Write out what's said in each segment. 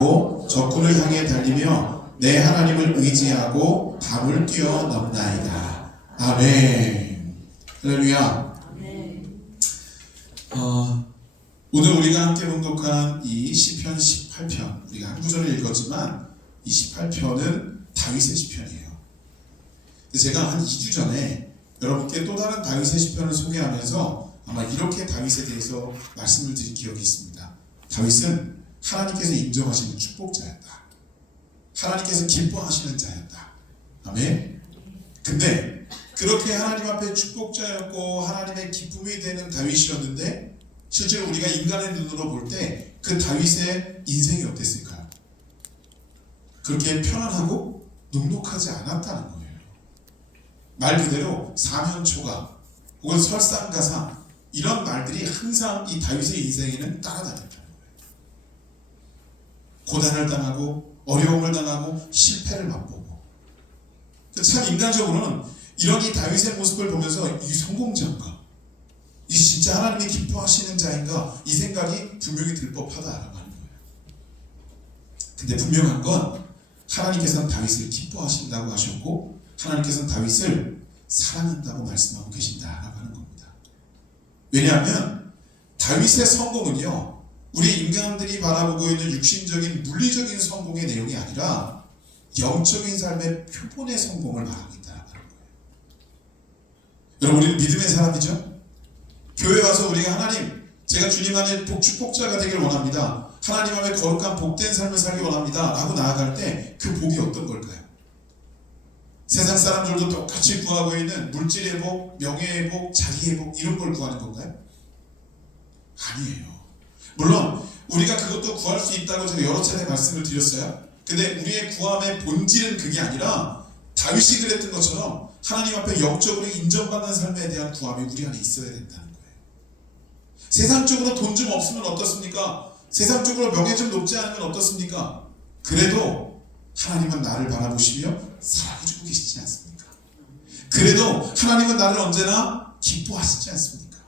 적군을 향해 달리며 내 하나님을 의지하고 담을 뛰어넘나이다. 아멘. 할렐루야. 오늘 우리가 함께 봉독한 이 시편 18편, 우리가 한 구절을 읽었지만 이 18편은 다윗의 시편이에요. 제가 한 2주 전에 여러분께 또 다른 다윗의 시편을 소개하면서 아마 이렇게 다윗에 대해서 말씀을 드린 기억이 있습니다. 다윗은 하나님께서 인정하시는 축복자였다. 하나님께서 기뻐하시는 자였다. 아멘. 근데 그렇게 하나님 앞에 축복자였고 하나님의 기쁨이 되는 다윗이었는데 실제로 우리가 인간의 눈으로 볼 때 그 다윗의 인생이 어땠을까요? 그렇게 편안하고 녹록하지 않았다는 거예요. 말 그대로 사면초가 혹은 설상가상 이런 말들이 항상 이 다윗의 인생에는 따라다녔다는 거예요. 고난을 당하고 어려움을 당하고 실패를 맛보고, 참 인간적으로는 이런 이 다윗의 모습을 보면서 이 성공자인가? 이 진짜 하나님이 기뻐하시는 자인가? 이 생각이 분명히 들 법하다라고 하는 거예요. 근데 분명한 건 하나님께서는 다윗을 기뻐하신다고 하셨고 하나님께서는 다윗을 사랑한다고 말씀하고 계신다라고 하는 겁니다. 왜냐하면 다윗의 성공은요, 우리 인간들이 바라보고 있는 육신적인 물리적인 성공의 내용이 아니라 영적인 삶의 표본의 성공을 말하고 있다는 거예요. 여러분, 우리는 믿음의 사람이죠? 교회 와서 우리가 하나님, 제가 주님 안에 축복자가 되길 원합니다. 하나님 앞에 거룩한 복된 삶을 살기 원합니다 라고 나아갈 때 그 복이 어떤 걸까요? 세상 사람들도 똑같이 구하고 있는 물질의 복, 명예의 복, 자리의 복 이런 걸 구하는 건가요? 아니에요. 물론 우리가 그것도 구할 수 있다고 제가 여러 차례 말씀을 드렸어요. 근데 우리의 구함의 본질은 그게 아니라 다윗이 그랬던 것처럼 하나님 앞에 영적으로 인정받는 삶에 대한 구함이 우리 안에 있어야 된다는 거예요. 세상적으로 돈 좀 없으면 어떻습니까? 세상적으로 명예 좀 높지 않으면 어떻습니까? 그래도 하나님은 나를 바라보시며 사랑해주고 계시지 않습니까? 그래도 하나님은 나를 언제나 기뻐하시지 않습니까?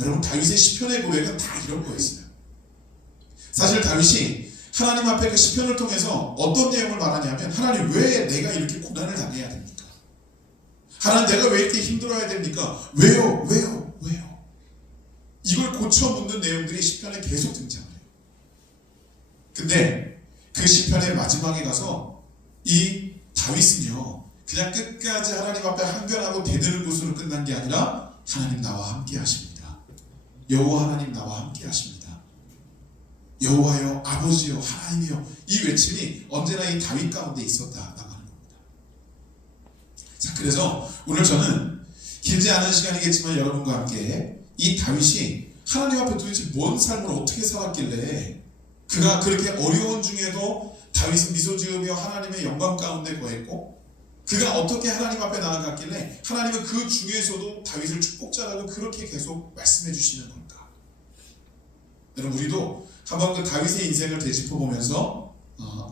여러분, 다윗의 시편의 고백은 다 이런 거였어요. 사실 다윗이 하나님 앞에 그 시편을 통해서 어떤 내용을 말하냐면, 하나님, 왜 내가 이렇게 고난을 당해야 됩니까? 하나님, 내가 왜 이렇게 힘들어야 됩니까? 왜요? 이걸 고쳐 묻는 내용들이 시편에 계속 등장해요. 근데 그 시편의 마지막에 가서 이 다윗은요, 그냥 끝까지 하나님 앞에 한결하고 대드는 곳으로 끝난 게 아니라, 하나님 나와 함께 하십니다. 여호와 하나님 나와 함께 하십니다. 여호와여, 아버지여, 하나님이여, 이 외침이 언제나 이 다윗 가운데 있었다라고 하는 겁니다. 자, 그래서 오늘 저는 길지 않은 시간이겠지만 여러분과 함께 이 다윗이 하나님 앞에 도대체 뭔 삶을 어떻게 살았길래 그가 그렇게 어려운 중에도 다윗은 미소 지으며 하나님의 영광 가운데 거했고, 그가 어떻게 하나님 앞에 나아갔길래 하나님은 그 중에서도 다윗을 축복자라고 그렇게 계속 말씀해 주시는 걸까? 여러분, 우리도 한번 그 다윗의 인생을 되짚어보면서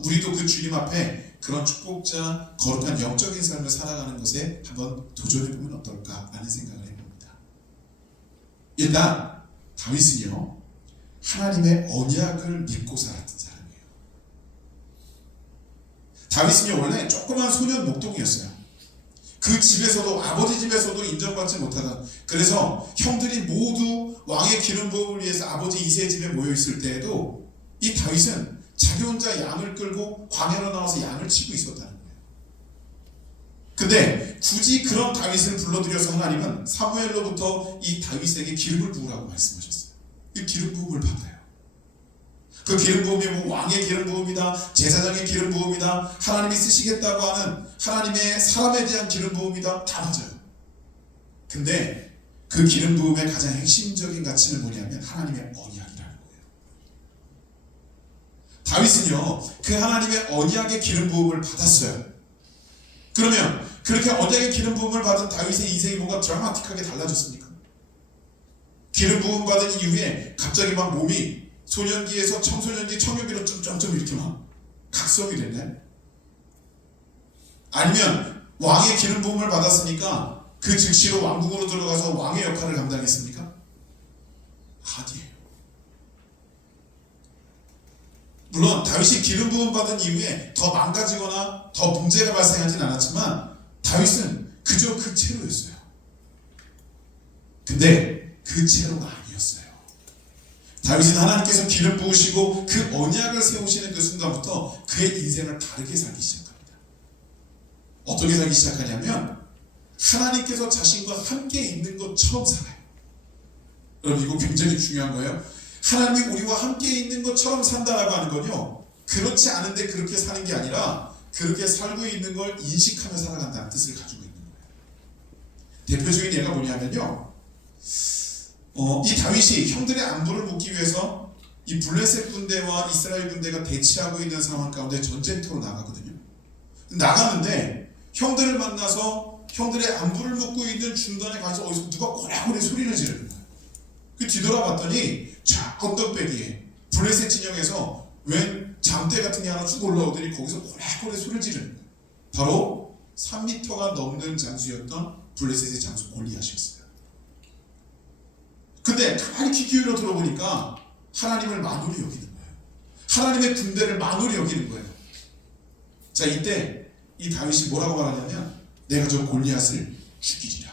우리도 그 주님 앞에 그런 축복자, 거룩한 영적인 삶을 살아가는 것에 한번 도전해보면 어떨까 라는 생각을 해봅니다. 일단 다윗은요, 하나님의 언약을 믿고 살았던 사람이에요. 다윗은요, 원래 조그만 소년 목동이었어요. 그 집에서도, 아버지 집에서도 인정받지 못하던, 그래서 형들이 모두 왕의 기름 부음을 위해서 아버지 이새의 집에 모여있을 때에도 이 다윗은 자기 혼자 양을 끌고 광야로 나와서 양을 치고 있었다는 거예요. 근데 굳이 그런 다윗을 불러들여서 하나님은 사무엘로부터 이 다윗에게 기름을 부으라고 말씀하셨어요. 이 기름 부음을 받아요. 그 기름 부음이 뭐 왕의 기름 부음이다, 제사장의 기름 부음이다, 하나님이 쓰시겠다고 하는 하나님의 사람에 대한 기름 부음이다, 다 맞아요. 근데 그 기름 부음의 가장 핵심적인 가치는 뭐냐면 하나님의 언약이라는 거예요. 다윗은요, 그 하나님의 언약의 기름 부음을 받았어요. 그러면 그렇게 언약의 기름 부음을 받은 다윗의 인생이 뭔가 드라마틱하게 달라졌습니까? 기름 부음 받은 이후에 갑자기 막 몸이 소년기에서 청소년기, 청년기로 점점점 이렇게 막 각성이 됐나요? 아니면 왕의 기름 부음을 받았으니까 그 즉시로 왕궁으로 들어가서 왕의 역할을 감당했습니까? 아니에요. 물론 다윗이 기름 부음 받은 이후에 더 망가지거나 더 문제가 발생하진 않았지만 다윗은 그저 그 채로였어요. 근데 그 채로가 아니었어요. 다윗은 하나님께서 기름 부으시고 그 언약을 세우시는 그 순간부터 그의 인생을 다르게 살기 시작합니다. 어떻게 살기 시작하냐면 하나님께서 자신과 함께 있는 것처럼 살아요. 여러분 이거 굉장히 중요한 거예요. 하나님이 우리와 함께 있는 것처럼 산다라고 하는 건요, 그렇지 않은데 그렇게 사는 게 아니라 그렇게 살고 있는 걸 인식하며 살아간다는 뜻을 가지고 있는 거예요. 대표적인 예가 뭐냐면요, 이 다윗이 형들의 안부를 묻기 위해서 이 블레셋 군대와 이스라엘 군대가 대치하고 있는 상황 가운데 전쟁터로 나가거든요. 나가는데 형들을 만나서 형들의 안부를 묻고 있는 중간에 가서 어디서 누가 고래고래 소리를 지르는 거예요. 그 뒤돌아봤더니 쫙 언덕배기에 블레셋 진영에서 웬 잠대 같은 게 하나 쭉 올라오더니 거기서 고래고래 소리를 지르는 거예요. 바로 3m가 넘는 장수였던 블레셋의 장수 골리앗이었어요. 근데 가만히 귀 기울여 들어보니까 하나님을 만홀히 여기는 거예요. 하나님의 군대를 만홀히 여기는 거예요. 자, 이때 이 다윗이 뭐라고 말하냐면 내가 저 골리앗을 죽이리라.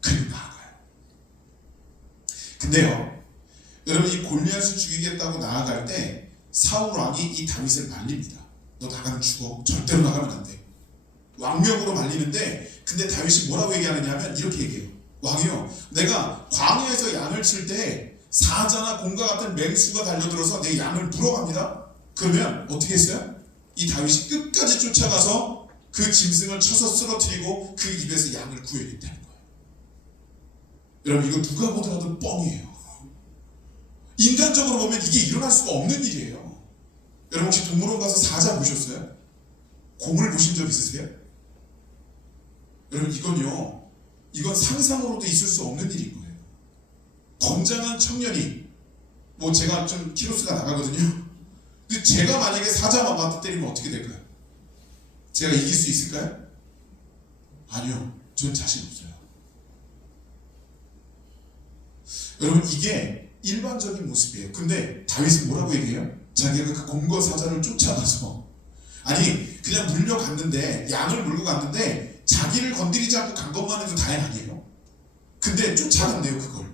그리고 나아가요. 근데요, 여러분 이 골리앗을 죽이겠다고 나아갈 때 사울 왕이 이 다윗을 말립니다. 너 나가면 죽어. 절대로 나가면 안 돼. 왕명으로 말리는데, 근데 다윗이 뭐라고 얘기하느냐면 이렇게 얘기해요. 왕이요, 내가 광야에서 양을 칠 때 사자나 곰과 같은 맹수가 달려들어서 내 양을 물어갑니다. 그러면 어떻게 했어요? 이 다윗이 끝까지 쫓아가서 그 짐승을 쳐서 쓰러뜨리고 그 입에서 양을 구해냈다는 거예요. 여러분 이거 누가 보더라도 뻥이에요. 인간적으로 보면 이게 일어날 수가 없는 일이에요. 여러분 혹시 동물원 가서 사자 보셨어요? 곰을 보신 적 있으세요? 여러분 이건 상상으로도 있을 수 없는 일인 거예요. 건장한 청년이, 뭐 제가 좀 키로수가 나가거든요. 근데 제가 만약에 사자만 맞다 때리면 어떻게 될까요? 제가 이길 수 있을까요? 아니요, 전 자신 없어요. 여러분 이게 일반적인 모습이에요. 근데 다윗은 뭐라고 얘기해요? 자기가 그 곰과 사자를 쫓아가서, 아니 그냥 물려갔는데, 양을 물고 갔는데 자기를 건드리지 않고 간 것만 해도 다행 아니에요? 근데 쫓아갔네요 그걸.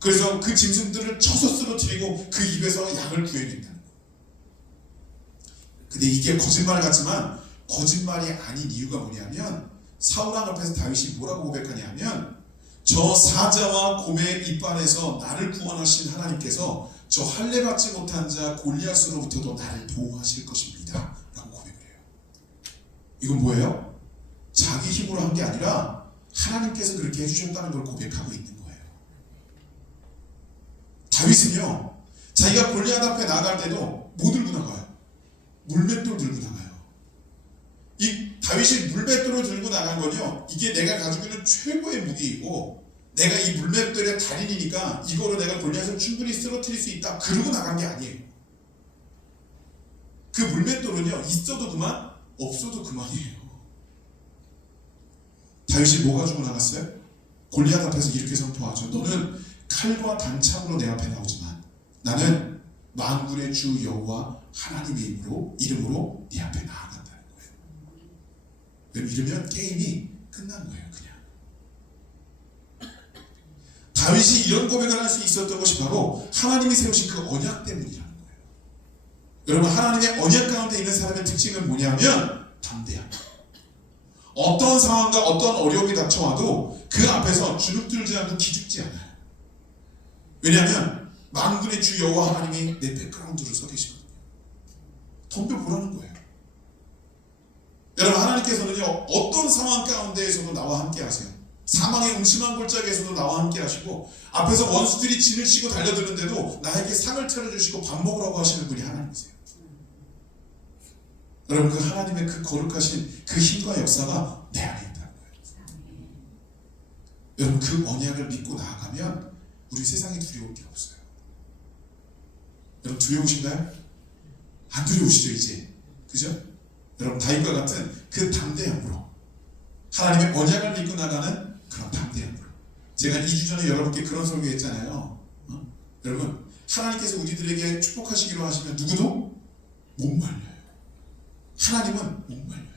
그래서 그 짐승들을 쳐서 쓰러뜨리고 그 입에서 양을 구해낸다는 거예요. 근데 이게 거짓말 같지만 거짓말이 아닌 이유가 뭐냐면, 사울왕 앞에서 다윗이 뭐라고 고백하냐면, 저 사자와 곰의 입안에서 나를 구원하신 하나님께서 저 할례받지 못한 자 골리앗으로부터도 나를 보호하실 것입니다 라고 고백을 해요. 이건 뭐예요? 자기 힘으로 한 게 아니라 하나님께서 그렇게 해주셨다는 걸 고백하고 있는 거예요. 다윗은요, 자기가 골리앗 앞에 나갈 때도 뭐 들고 나가요? 물맷돌 들고 나가요. 이 다윗이 물맷돌을 들고 나간 건요, 이게 내가 가지고 있는 최고의 무기이고 내가 이 물맷돌의 달인이니까 이거로 내가 골리앗을 충분히 쓰러뜨릴 수 있다 그러고 나간 게 아니에요. 그 물맷돌은요, 있어도 그만 없어도 그만이에요. 다윗이 뭐 가지고 나갔어요? 골리앗 앞에서 이렇게 선포하죠. 너는 칼과 단창으로 내 앞에 나오지만 나는 만군의 주 여호와 하나님의 이름으로 네 앞에 나아간다는 거예요. 이러면 게임이 끝난 거예요. 그냥 다윗이 이런 고백을 할 수 있었던 것이 바로 하나님이 세우신 그 언약 때문이라는 거예요. 여러분 하나님의 언약 가운데 있는 사람의 특징은 뭐냐면 담대합니다. 어떤 상황과 어떤 어려움이 닥쳐와도 그 앞에서 주눅들지 않고 기죽지 않아요. 왜냐하면 만군의 주 여호와 하나님이 내 백그라운드로 서 계시거든요. 덤벼보라는 거예요. 여러분 하나님께서는요, 어떤 상황 가운데에서도 나와 함께 하세요. 사망의 음침한 골짜기에서도 나와 함께 하시고, 앞에서 원수들이 진을 치고 달려드는데도 나에게 상을 차려주시고 밥 먹으라고 하시는 분이 하나님이세요. 여러분 그 하나님의 그 거룩하신 그 힘과 역사가 내 안에 있다는 거예요. 여러분 그 언약을 믿고 나아가면 우리 세상에 두려울 게 없어요. 여러분 두려우신가요? 안 두려우시죠 이제? 그죠? 여러분 다윗과 같은 그 담대함으로, 하나님의 언약을 믿고 나가는 그런 담대함으로. 제가 2주 전에 여러분께 그런 설교했잖아요. 여러분 하나님께서 우리들에게 축복하시기로 하시면 누구도 못 말려요. 하나님은 못 말려요.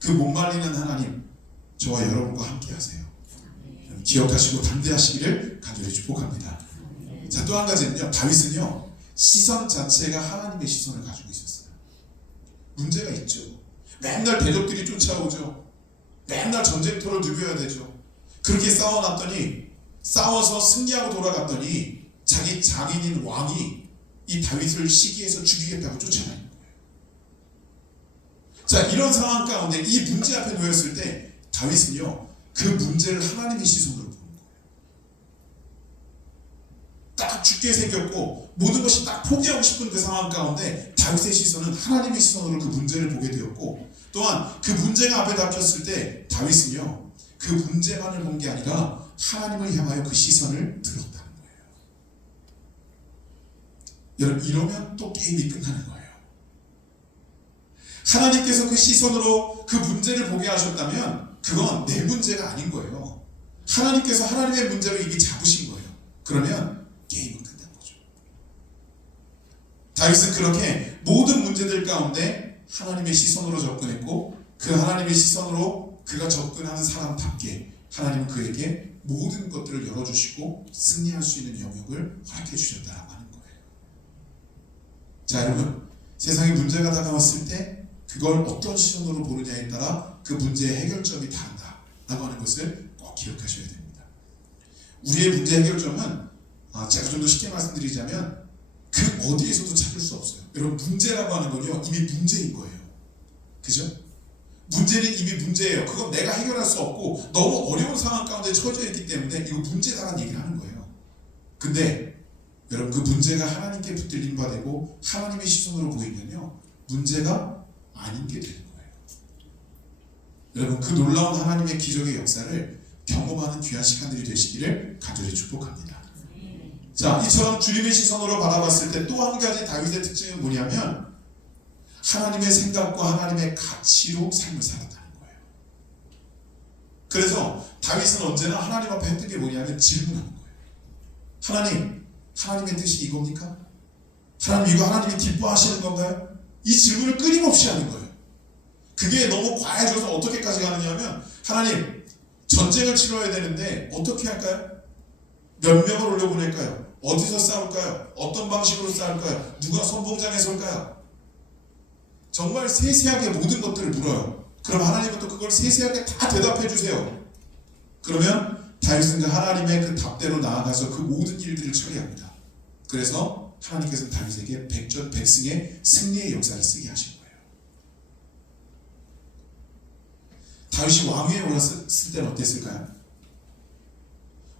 그 못 말리는 하나님, 저와 여러분과 함께 하세요. 기억하시고 담대하시기를 간절히 축복합니다. 자, 또 한 가지는요, 다윗은요, 시선 자체가 하나님의 시선을 가지고 있었어요. 문제가 있죠. 맨날 대적들이 쫓아오죠. 맨날 전쟁터를 누벼야 되죠. 그렇게 싸워놨더니, 싸워서 승리하고 돌아갔더니 자기 장인인 왕이 이 다윗을 시기해서 죽이겠다고 쫓아다니는 거예요. 자, 이런 상황 가운데 이 문제 앞에 놓였을 때 다윗은요, 그 문제를 하나님의 시선으로 보는 거예요. 딱 죽게 생겼고 모든 것이 딱 포기하고 싶은 그 상황 가운데 다윗의 시선은 하나님의 시선으로 그 문제를 보게 되었고, 또한 그 문제가 앞에 닥쳤을 때 다윗은요, 그 문제만을 본 게 아니라 하나님을 향하여 그 시선을 들었다는 거예요. 여러분, 이러면 또 게임이 끝나는 거예요. 하나님께서 그 시선으로 그 문제를 보게 하셨다면 그건 내 문제가 아닌 거예요. 하나님께서 하나님의 문제로 이미 잡으신 거예요. 그러면 게임은 끝난 거죠. 다윗은 그렇게 모든 문제들 가운데 하나님의 시선으로 접근했고, 그 하나님의 시선으로 그가 접근하는 사람답게 하나님은 그에게 모든 것들을 열어주시고 승리할 수 있는 영역을 허락해 주셨다라고 하는 거예요. 자, 여러분, 세상에 문제가 다가왔을 때 그걸 어떤 시선으로 보느냐에 따라 그 문제의 해결점이 다르다라고 하는 것을 꼭 기억하셔야 됩니다. 우리의 문제 해결점은 제가 좀 더 쉽게 말씀드리자면 그 어디에서도 찾을 수 없어요. 여러분, 문제라고 하는 건요, 이미 문제인 거예요. 그죠? 문제는 이미 문제예요. 그건 내가 해결할 수 없고 너무 어려운 상황 가운데 처져 있기 때문에 이거 문제다라는 얘기를 하는 거예요. 근데 여러분, 그 문제가 하나님께 붙들림 바되고 하나님의 시선으로 보이면요, 문제가 아닌 게 되는 거예요. 여러분, 그 놀라운 하나님의 기적의 역사를 경험하는 귀한 시간들이 되시기를 간절히 축복합니다. 자, 이처럼 주님의 시선으로 바라봤을 때 또 한 가지 다윗의 특징은 뭐냐면 하나님의 생각과 하나님의 가치로 삶을 살았다는 거예요. 그래서 다윗은 언제나 하나님 앞에 했던 게 뭐냐면 질문하는 거예요. 하나님의 뜻이 이겁니까? 하나님, 이거 하나님이 기뻐하시는 건가요? 이 질문을 끊임없이 하는 거예요. 그게 너무 과해져서 어떻게까지 가느냐면, 하나님, 전쟁을 치러야 되는데 어떻게 할까요? 몇 명을 올려보낼까요? 어디서 싸울까요? 어떤 방식으로 싸울까요? 누가 선봉장에 설까요? 정말 세세하게 모든 것들을 물어요. 그럼 하나님은 또 그걸 세세하게 다 대답해 주세요. 그러면 다윗은 그 하나님의 그 답대로 나아가서 그 모든 일들을 처리합니다. 그래서 하나님께서는 다윗에게 백전백승의 승리의 역사를 쓰게 하신 거예요. 다윗이 왕위에 올랐을 때는 어땠을까요?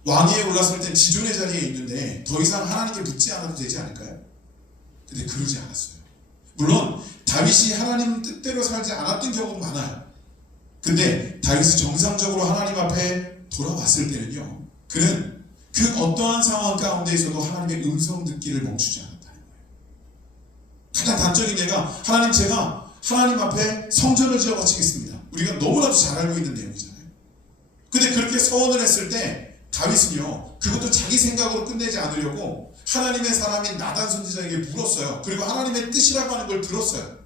왕위에 올랐을 때 지존의 자리에 있는데 더 이상 하나님께 묻지 않아도 되지 않을까요? 근데 그러지 않았어요. 물론 다윗이 하나님 뜻대로 살지 않았던 경우도 많아요. 근데 다윗이 정상적으로 하나님 앞에 돌아왔을 때는요, 그는 그 어떠한 상황 가운데에서도 하나님의 음성 듣기를 멈추지 않았다는 거예요. 가장 단적인 예가, 하나님, 제가 하나님 앞에 성전을 지어 바치겠습니다. 우리가 너무나도 잘 알고 있는 내용이잖아요. 근데 그렇게 서원을 했을 때 다윗은요, 그것도 자기 생각으로 끝내지 않으려고 하나님의 사람인 나단 선지자에게 물었어요. 그리고 하나님의 뜻이라고 하는 걸 들었어요.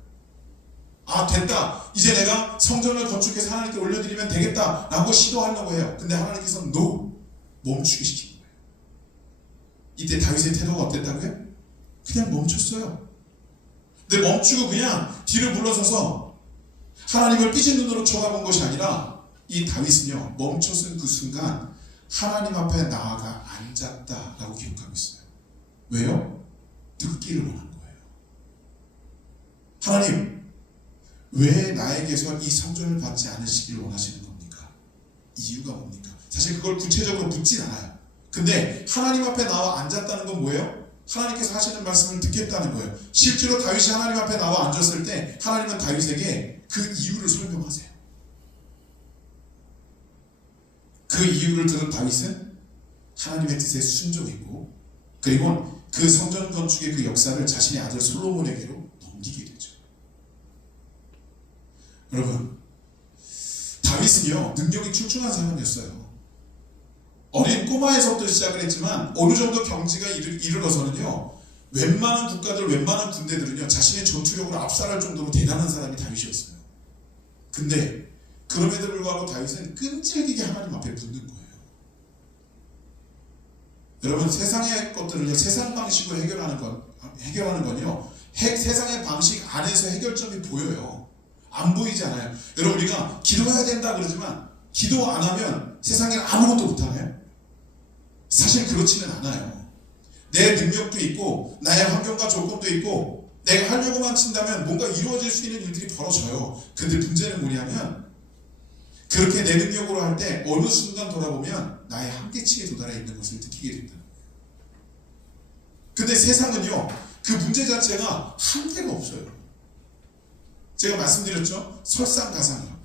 아, 됐다, 이제 내가 성전을 건축해서 하나님께 올려드리면 되겠다 라고 시도하려고 해요. 근데 하나님께서는 NO, 멈추게 시킨 거예요. 이때 다윗의 태도가 어땠다고요? 그냥 멈췄어요. 근데 멈추고 그냥 뒤를 물러서서 하나님을 삐진 눈으로 쳐다본 것이 아니라, 이 다윗은요, 멈춰선 그 순간 하나님 앞에 나아가 앉았다라고 기록하고 있어요. 왜요? 듣기를 원한 거예요. 하나님, 왜 나에게서 이 성전을 받지 않으시길 원하시는 겁니까? 이유가 뭡니까? 사실 그걸 구체적으로 묻진 않아요. 근데 하나님 앞에 나와 앉았다는 건 뭐예요? 하나님께서 하시는 말씀을 듣겠다는 거예요. 실제로 다윗이 하나님 앞에 나와 앉았을 때 하나님은 다윗에게 그 이유를 설명하세요. 그 이유를 들은 다윗은 하나님의 뜻에 순종했고, 그리고 그 성전 건축의 그 역사를 자신의 아들 솔로몬에게로 넘기게 되죠. 여러분, 다윗은요, 능력이 출중한 사람이었어요. 어린 꼬마에서부터 시작을 했지만 어느 정도 경지가 이르러서는요, 웬만한 국가들, 웬만한 군대들은요, 자신의 전투력으로 압살할 정도로 대단한 사람이 다윗이었어요. 근데 그럼에도 불구하고 다윗은 끈질기게 하나님 앞에 붙는 거예요. 여러분, 세상의 것들을요, 세상 방식으로 해결하는 건요, 세상의 방식 안에서 해결점이 보여요. 안 보이지 않아요. 여러분, 우리가 기도해야 된다 그러지만 기도 안 하면 세상에 아무것도 못하나요? 사실 그렇지는 않아요. 내 능력도 있고 나의 환경과 조건도 있고 내가 하려고만 친다면 뭔가 이루어질 수 있는 일들이 벌어져요. 근데 문제는 뭐냐면 그렇게 내 능력으로 할 때 어느 순간 돌아보면 나의 한계치에 도달해 있는 것을 느끼게 된다. 근데 세상은요, 그 문제 자체가 한계가 없어요. 제가 말씀드렸죠? 설상가상이요.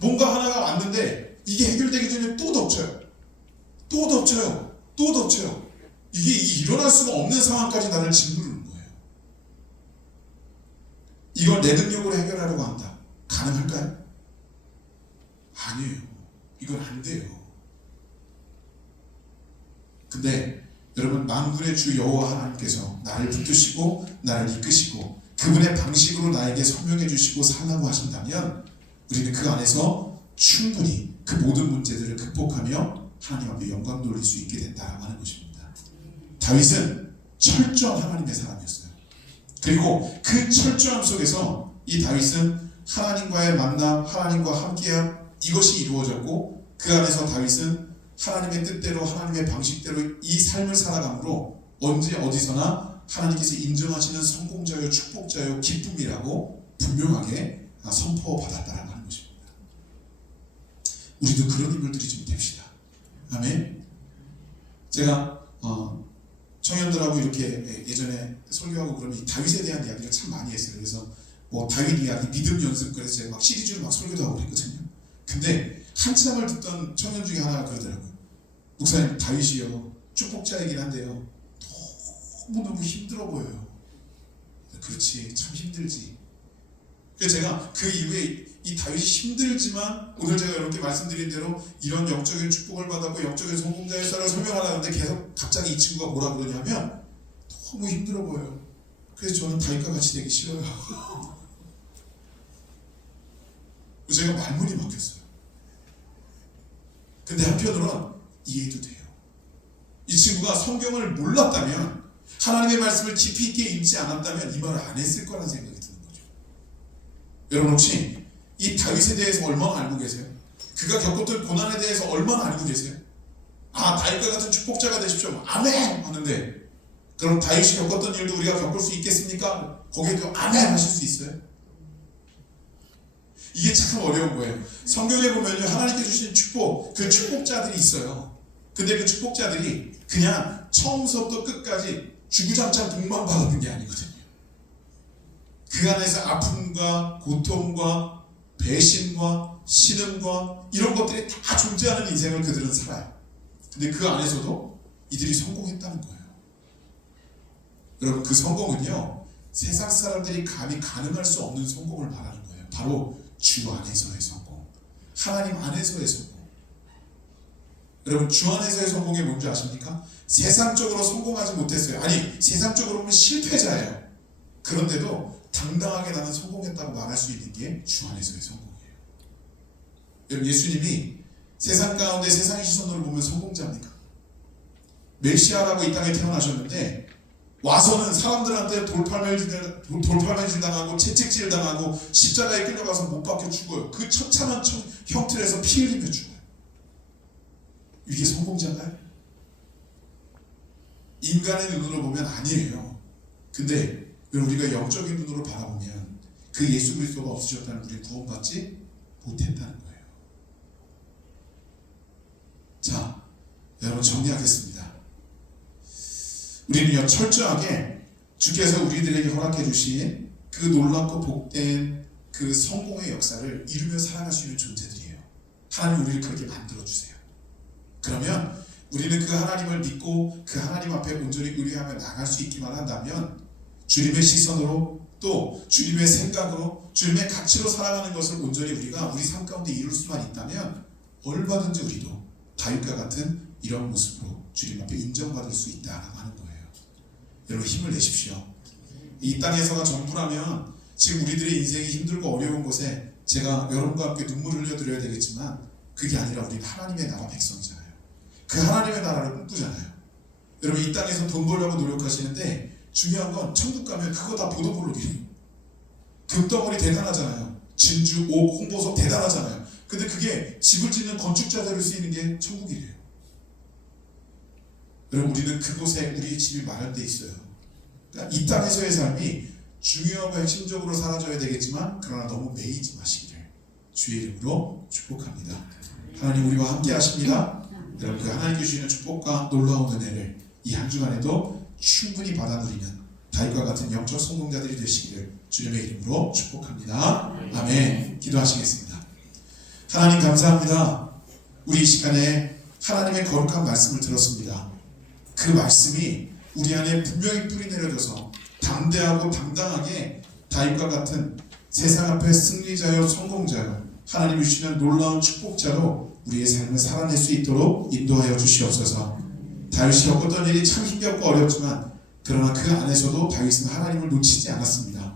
뭔가 하나가 왔는데 이게 해결되기 전에 또 덮쳐요. 또 덮쳐요. 또 덮쳐요. 이게 일어날 수가 없는 상황까지 나를 짓누르는 거예요. 이걸 내 능력으로 해결하려고 한다. 가능할까요? 아니에요. 이건 안 돼요. 근데 여러분, 만군의 주 여호와 하나님께서 나를 붙드시고 나를 이끄시고 그분의 방식으로 나에게 설명해 주시고 살라고 하신다면 우리는 그 안에서 충분히 그 모든 문제들을 극복하며 하나님 앞에 영광 돌릴 수 있게 된다라고 하는 것입니다. 다윗은 철저한 하나님의 사람이었어요. 그리고 그 철저함 속에서 이 다윗은 하나님과의 만남, 하나님과 함께함, 이것이 이루어졌고 그 안에서 다윗은 하나님의 뜻대로 하나님의 방식대로 이 삶을 살아감으로 언제 어디서나 하나님께서 인정하시는 성공자요 축복자요 기쁨이라고 분명하게 선포받았다라고 하는 것입니다. 우리도 그런 인물들이 좀 됩시다. 아멘. 제가 청년들하고 이렇게 예전에 설교하고 그러면 이 다윗에 대한 이야기를 참 많이 했어요. 그래서 뭐 다윗 이야기, 믿음 연습, 그래서 제가 막 시리즈로 막 설교도 하고 그랬거든요. 근데 한참을 듣던 청년 중에 하나가 그러더라고요. 목사님, 다윗이요, 축복자이긴 한데요, 너무너무 힘들어 보여요. 그렇지, 참 힘들지. 그래서 제가 그 이후에 이 다윗이 힘들지만 오늘 제가 이렇게 말씀드린 대로 이런 영적인 축복을 받았고 영적인 성공자였다라고 설명하려는데 계속 갑자기 이 친구가 뭐라 그러냐면 너무 힘들어 보여요. 그래서 저는 다윗과 같이 되기 싫어요. 제가 말문이 막혔어요. 근데 한편으로는 이해도 돼요. 이 친구가 성경을 몰랐다면, 하나님의 말씀을 깊이 있게 읽지 않았다면 이 말을 안 했을 거라는 생각이 드는 거죠. 여러분, 혹시 이 다윗에 대해서 얼마나 알고 계세요? 그가 겪었던 고난에 대해서 얼마나 알고 계세요? 아, 다윗과 같은 축복자가 되십시오. 아멘! 하는데 그럼 다윗이 겪었던 일도 우리가 겪을 수 있겠습니까? 거기에도 아멘! 하실 수 있어요? 이게 참 어려운 거예요. 성경에 보면요, 하나님께 주신 축복, 그 축복자들이 있어요. 근데 그 축복자들이 그냥 처음부터 끝까지 주구장창 복만 받았는 게 아니거든요. 그 안에서 아픔과 고통과 배신과 신음과 이런 것들이 다 존재하는 인생을 그들은 살아요. 근데 그 안에서도 이들이 성공했다는 거예요. 여러분, 그 성공은요, 세상 사람들이 감히 가능할 수 없는 성공을 말하는 거예요. 바로 주 안에서의 성공, 하나님 안에서의 성공. 여러분, 주 안에서의 성공이 뭔지 아십니까? 세상적으로 성공하지 못했어요. 아니, 세상적으로 보면 실패자예요. 그런데도 당당하게 나는 성공했다고 말할 수 있는 게 주 안에서의 성공이에요. 여러분, 예수님이 세상 가운데 세상의 시선으로 보면 성공자입니까? 메시아라고 이 땅에 태어나셨는데 와서는 사람들한테 돌팔매질 당하고 채찍질 당하고 십자가에 끌려가서 못 박혀 죽어요. 그 처참한 형틀에서 피 흘리며 죽어요. 이게 성공자인가요? 인간의 눈으로 보면 아니에요. 근데 우리가 영적인 눈으로 바라보면 그 예수 그리스도가 없으셨다는 우리 구원받지 못했다는 거예요. 자, 여러분, 정리하겠습니다. 우리는요, 철저하게 주께서 우리들에게 허락해 주신 그 놀랍고 복된 그 성공의 역사를 이루며 살아갈 수 있는 존재들이에요. 하나님, 우리를 그렇게 만들어 주세요. 그러면 우리는 그 하나님을 믿고 그 하나님 앞에 온전히 의뢰하며 나갈 수 있기만 한다면 주님의 시선으로 또 주님의 생각으로 주님의 가치로 살아가는 것을 온전히 우리가 우리 삶 가운데 이룰 수만 있다면 얼마든지 우리도 다윗과 같은 이런 모습으로 주님 앞에 인정받을 수 있다라고 하는 거예요. 여러분 힘을 내십시오. 이 땅에서가 전부라면 지금 우리들의 인생이 힘들고 어려운 곳에 제가 여러분과 함께 눈물을 흘려드려야 되겠지만 그게 아니라 우리는 하나님의 나라 백성이잖아요. 그 하나님의 나라를 꿈꾸잖아요. 여러분 이 땅에서 돈 벌려고 노력하시는데 중요한 건 천국 가면 그거 다 보도블록이에요. 금덩어리 대단하잖아요. 진주, 옥, 홍보석 대단하잖아요. 근데 그게 집을 짓는 건축자들을 쓰이는 게 천국이래요. 여러분 우리는 그곳에 우리의 집이 마련되어 있어요. 그러니까 이 땅에서의 삶이 중요하고 핵심적으로 사라져야 되겠지만 그러나 너무 매이지 마시기를 주의 이름으로 축복합니다. 하나님 우리와 함께 하십니다. 여러분 그 하나님께 주시는 축복과 놀라운 은혜를 이 한 주간에도 충분히 받아 누리는 다윗과 같은 영적 성공자들이 되시기를 주님의 이름으로 축복합니다. 아멘. 기도하시겠습니다. 하나님 감사합니다. 우리 이 시간에 하나님의 거룩한 말씀을 들었습니다. 그 말씀이 우리 안에 분명히 뿌리 내려져서 담대하고 당당하게 다윗과 같은 세상 앞에 승리자요 성공자요 하나님이 주시는 놀라운 축복자로 우리의 삶을 살아낼 수 있도록 인도하여 주시옵소서. 다윗이 겪었던 일이 참 힘겹고 어렵지만 그러나 그 안에서도 다윗은 하나님을 놓치지 않았습니다.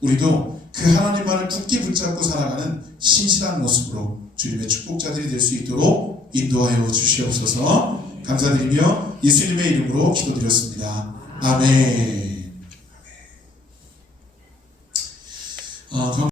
우리도 그 하나님만을 굳게 붙잡고 살아가는 신실한 모습으로 주님의 축복자들이 될 수 있도록 인도하여 주시옵소서. 감사드리며 예수님의 이름으로 기도드렸습니다. 아멘.